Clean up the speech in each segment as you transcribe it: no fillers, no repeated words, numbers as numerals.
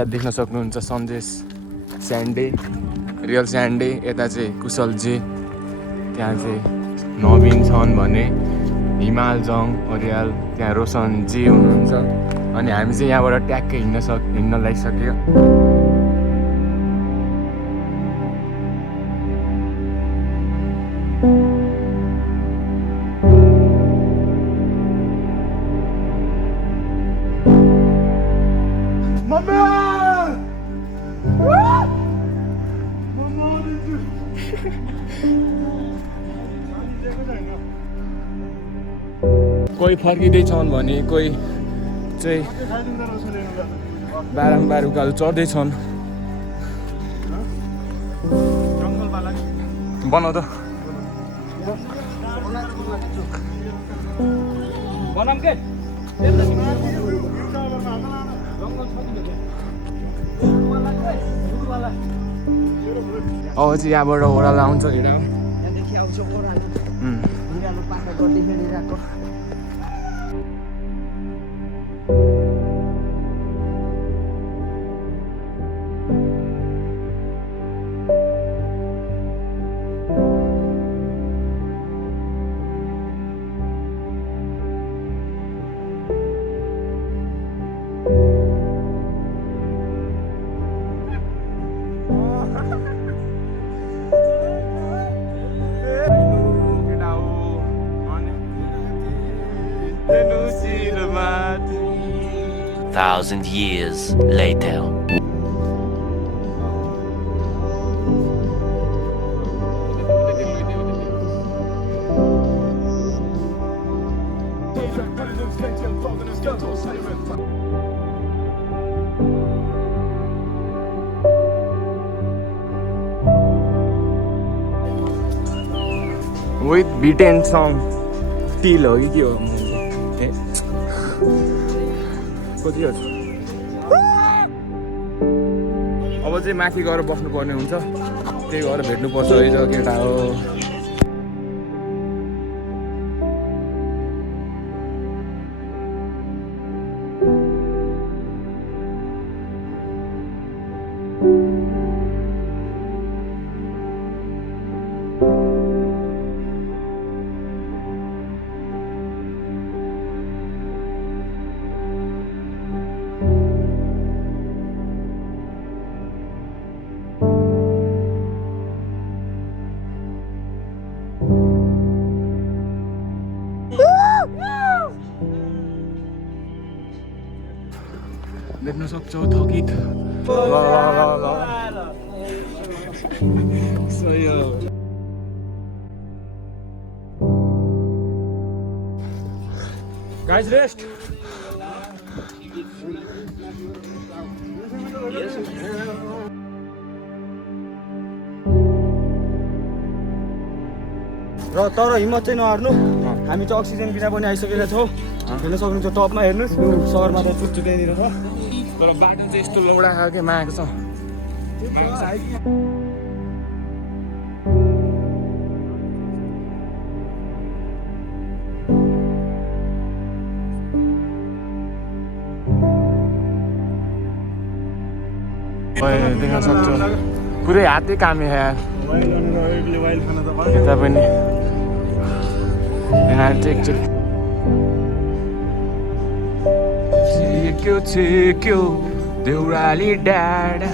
यता देख्न सक्नुहुन्छ सन्देश स्यान्डे रियल स्यान्डे, यता चाहिँ कुशलजी, त्यहाँ चाहिँ नवीन छन् भने हिमाल जङ ओरियाल, त्यहाँ रोशनजी हुनुहुन्छ अनि हामी चाहिँ यहाँबाट ट्याक्कै हिँड्न लागिसक्यो। कोही फर्किँदैछन् भने कोही चाहिँ बारम्बार उकालो चढ्दैछन्। बनाउ त अब चाहिँ यहाँबाट ओह्रालो आउँछ हिँडेर। Thousand years later. With beaten song till हो कि के हो कति हो। अब चाहिँ माथि गएर बस्नुपर्ने हुन्छ, त्यही गएर भेट्नुपर्छ है त केटा हो। देख्न सक्छौ थकित सही हो। गाइस रेस्ट र तर हिम्मत चाहिँ नहार्नु। हामी चाहिँ अक्सिजन बिना पनि आइसकेका छौँ। हेर्न सक्नुहुन्छ टपमा हेर्नुहोस्, यो सगरमाथा चुच्चु त्यहाँनिर छ। तर बाटो चाहिँ यस्तो लौडा खालको मागेको छ। देख्न सक्छौ पुरै हातै कामे यार। यता पनि यहाँ चाहिँ छिक्यो देउराली डाँडा।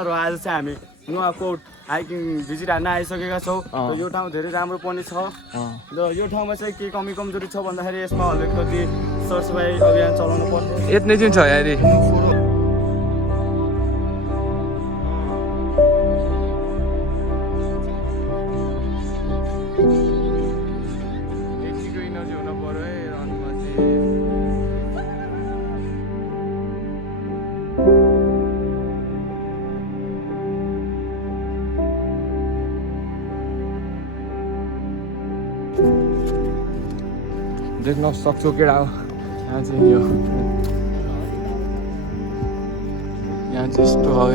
र आज चाहिँ हामी नुवाकोट हाइकिङ भिजिट हान्न आइसकेका छौँ। यो ठाउँ धेरै राम्रो पनि छ र यो ठाउँमा चाहिँ के कमी कमजोरी छ भन्दाखेरि यसमा अलिकति सरसफाइ अभियान चलाउनु पर्छ। यत्नै चाहिँ छ यारी। देख्न सक्छौ केटा हो यहाँ चाहिँ यो यहाँ चाहिँ यस्तो हो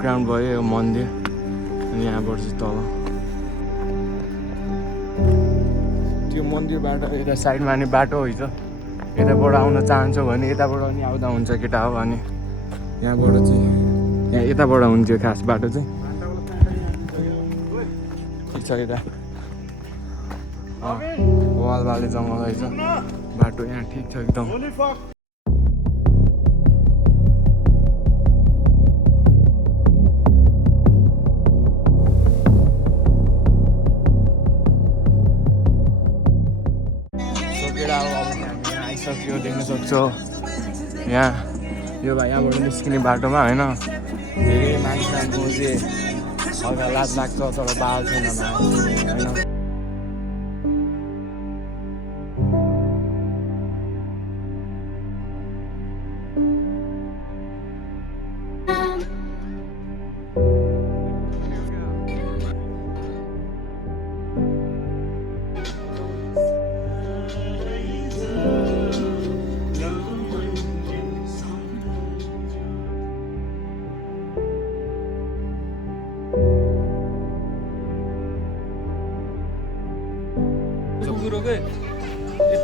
ग्राउन्ड भयो यो मन्दिर अनि यहाँबाट चाहिँ तल त्यो मन्दिरबाट यता साइडमा नि बाटो होइन यताबाट आउन चाहन्छौ भने यताबाट पनि आउँदा हुन्छ केटा हो अनि यहाँबाट चाहिँ यहाँ यताबाट हुन्थ्यो खास बाटो चाहिँ ठिक छ यता वालबाले जङ्गल रहेछ बाटो यहाँ ठिक छ एकदम आइसक्यो देख्न सक्छौ यहाँ यो यहाँबाट निस्किने बाटोमा होइन धेरै मान्छेको चाहिँ हल्का लाज लाग्छ तर बाल छैन होइन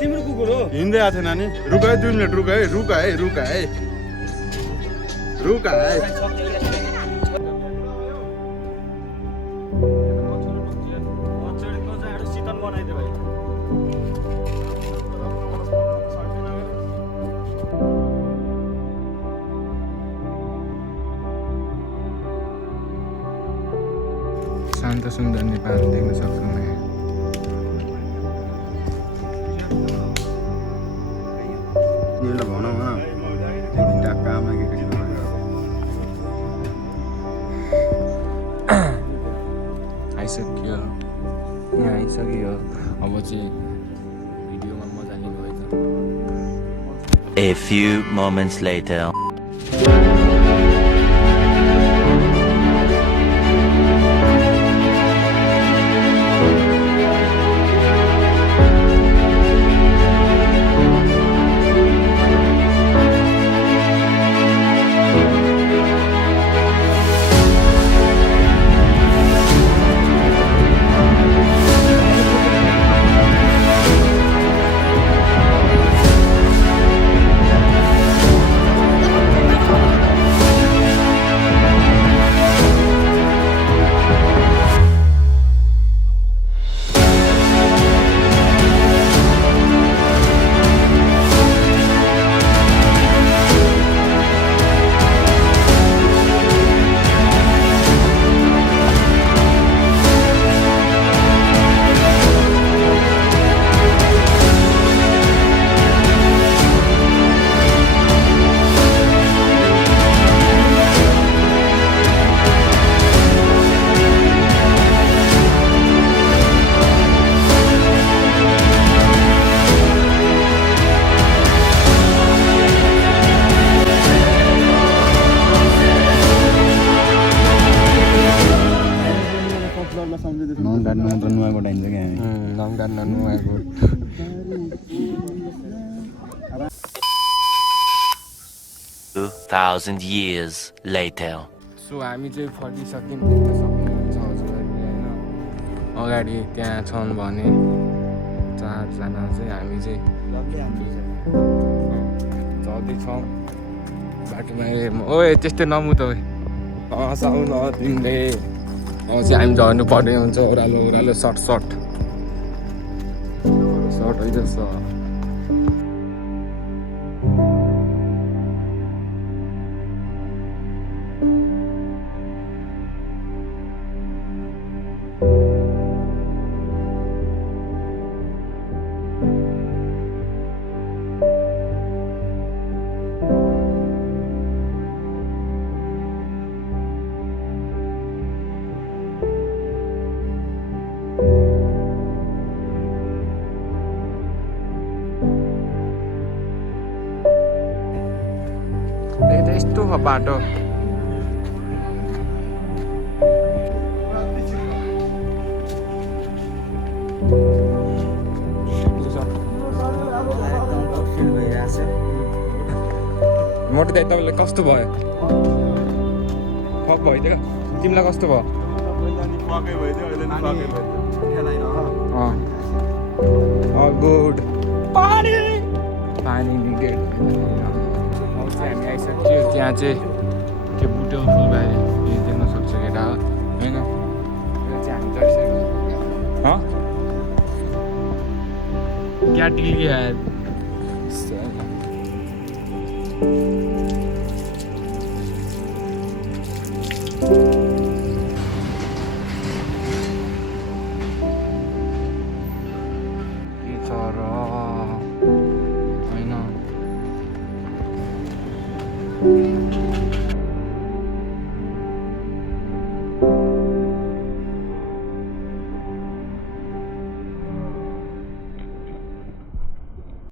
तिम्रो कुकुर हो हिँड्दै आएको थियो नानी रुक है 2 मिनट रुक है शीतल बनाइदियो भाइ शान्त सुन्दर नेपाल देख्न सक्छौँ यहाँ भनौँ काममा के आइसक्यो यहाँ आइसक्यो अब चाहिँ भिडियोमा मजा लिनु भएछ A few moments later. नुहाइबाट हिँड्छ कि हामी नङडान्ना नुहाएको 2,000 years later. सो हामी चाहिँ फर्किसक्यौँ देख्न सक्नुहुन्छ हजुरहरूले होइन अगाडि त्यहाँ छन् भने 4जना चाहिँ हामी चाहिँ चढ्दैछौँ बाटोमा ओए त्यस्तै नमु त हँसाउ न तिमीले चाहिँ हामी झर्नु पर्ने हुन्छ ओह्रालो सर्ट हैदछ यस्तो हो बाटो मोटो दाइ तपाईँलाई कस्तो भयो फक भइदियो तिमीलाई कस्तो भयो पकै भइदियो अहिले नि पकै भइदियो गुड पानी निडेड हामी आइसक्यो त्यहाँ चाहिँ त्यो बुटो फुल बारे देख्न सक्छ केटा होइन त्यहाँ चाहिँ हामी चढिसक्यो क्या टिल्की आयो होइन